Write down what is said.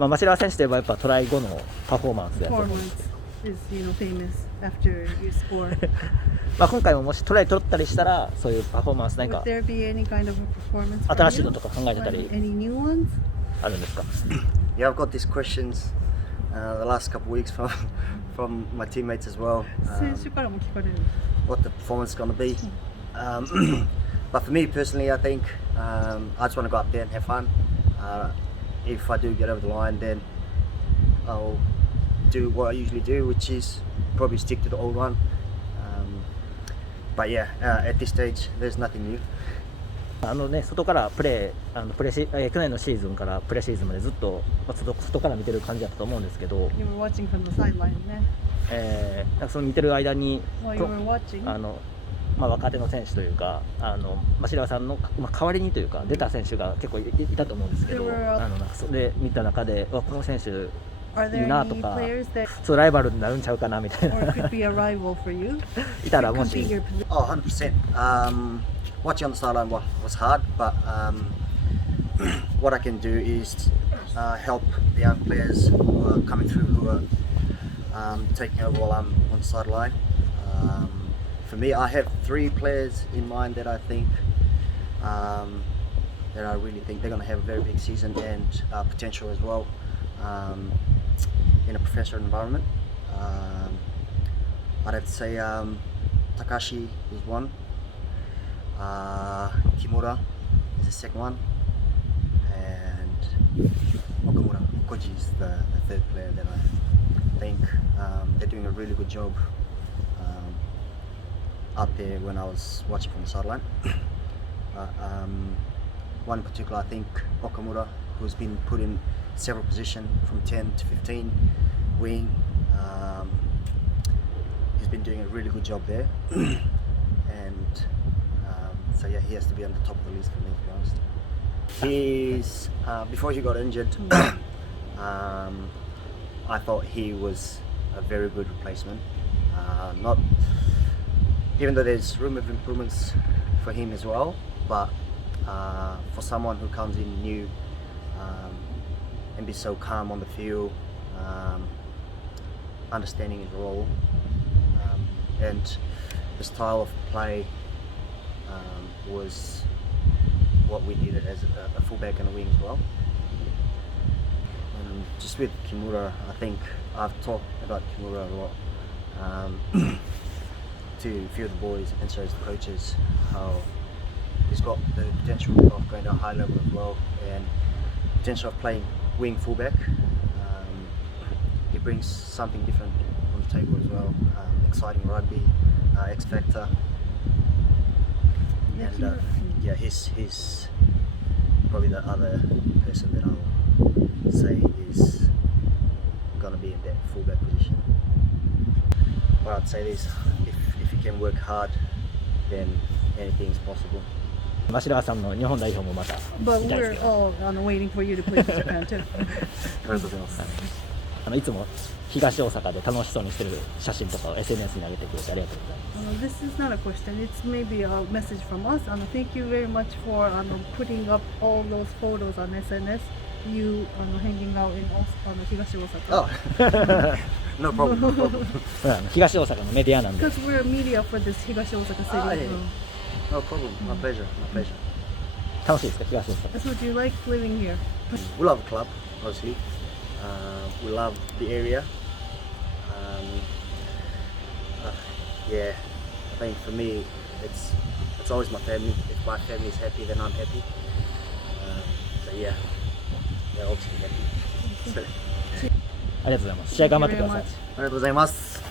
まあ、マシレワ選手といえばやっぱトライ後のパフォーマンスやと思うんですけど、まあ今回ももしトライ取ったりしたらそういうパフォーマンス何か新しいのとか考えてたりあるんですか？ Yeah, I've got these questions the last couple of weeks from my teammates as well. 選手からも聞かれる。What the performance is going to be. But for me personally, I think I just want to go up there and have fun. If I do get over the line, then I'll do what I usually do, which is probably stick to the old one. But yeah, at this stage, there's nothing new. 外から去年のシーズンからプレシーズンまでずっと外から見てる感じだったと思うんですけど、You were watching from the sideline ね。なんかその見てる間に、While you were watching. まあ、若手の選手というかマシレワさんの、まあ、代わりにというか出た選手が結構いたと思うんですけど、なんかそれ見た中でこの選手いいなとか、そうライバルになるんちゃうかなみたいないたらもし。Oh, 100%. Watching on the sideline was hard, but what I can do is help the young players who are coming through, who are taking over while I'm on the sideline. For me, I have 3 players in mind that I think that I really think they're going to have a very big season and potential as well in a professional environment. I'd have to say Takashi is one, Kimura is the second one, and Okamura Koji is the third player that I think they're doing a really good job out there when I was watching from the sideline. One in particular, I think Okamura, who's been put in several positions from 10 to 15 wing. He's been doing a really good job there, and so yeah, he has to be on the top of the list for me, to be honest. He's before he got injured, I thought he was a very good replacement. Not even though there's room of improvements for him as well, but for someone who comes in new and be so calm on the field, understanding his role and the style of play was what we needed as a fullback and a wing as well. And just with Kimura, I think I've talked about Kimura a lot to a few of the boys and so as the coaches, how he's got the potential of going to a high level as well and potential of playing wing fullback. He brings something different on the table as well, exciting rugby, X factor, and yeah, he's probably the other person that I'll say is going to be in that fullback position. But I'd say this, if you can work hard, then anything is possible. マシレワさんの日本代表もまた But we're all waiting for you to play for Japan too. ありがとうございます。いつも東大阪で楽しそうにしてる写真とかを SNS に上げてくれてありがとうございます。This is not a question. It's maybe a message from us. Thank you very much for putting up all those photos on SNS. You hanging out in 東大阪. Oh, no problem. No problem. 東大阪のメディアなんで。Because we're media for this 東大阪 city. No problem. My pleasure. My pleasure. 楽しいですか東大阪。So do you like living here? We love the club, obviously. We love the area. Yeah, I think for me, it's always my family. If my family is happy, then I'm happy. So yeah, they're obviously happy. ありがとうございます。試合頑張ってください。ありがとうございます。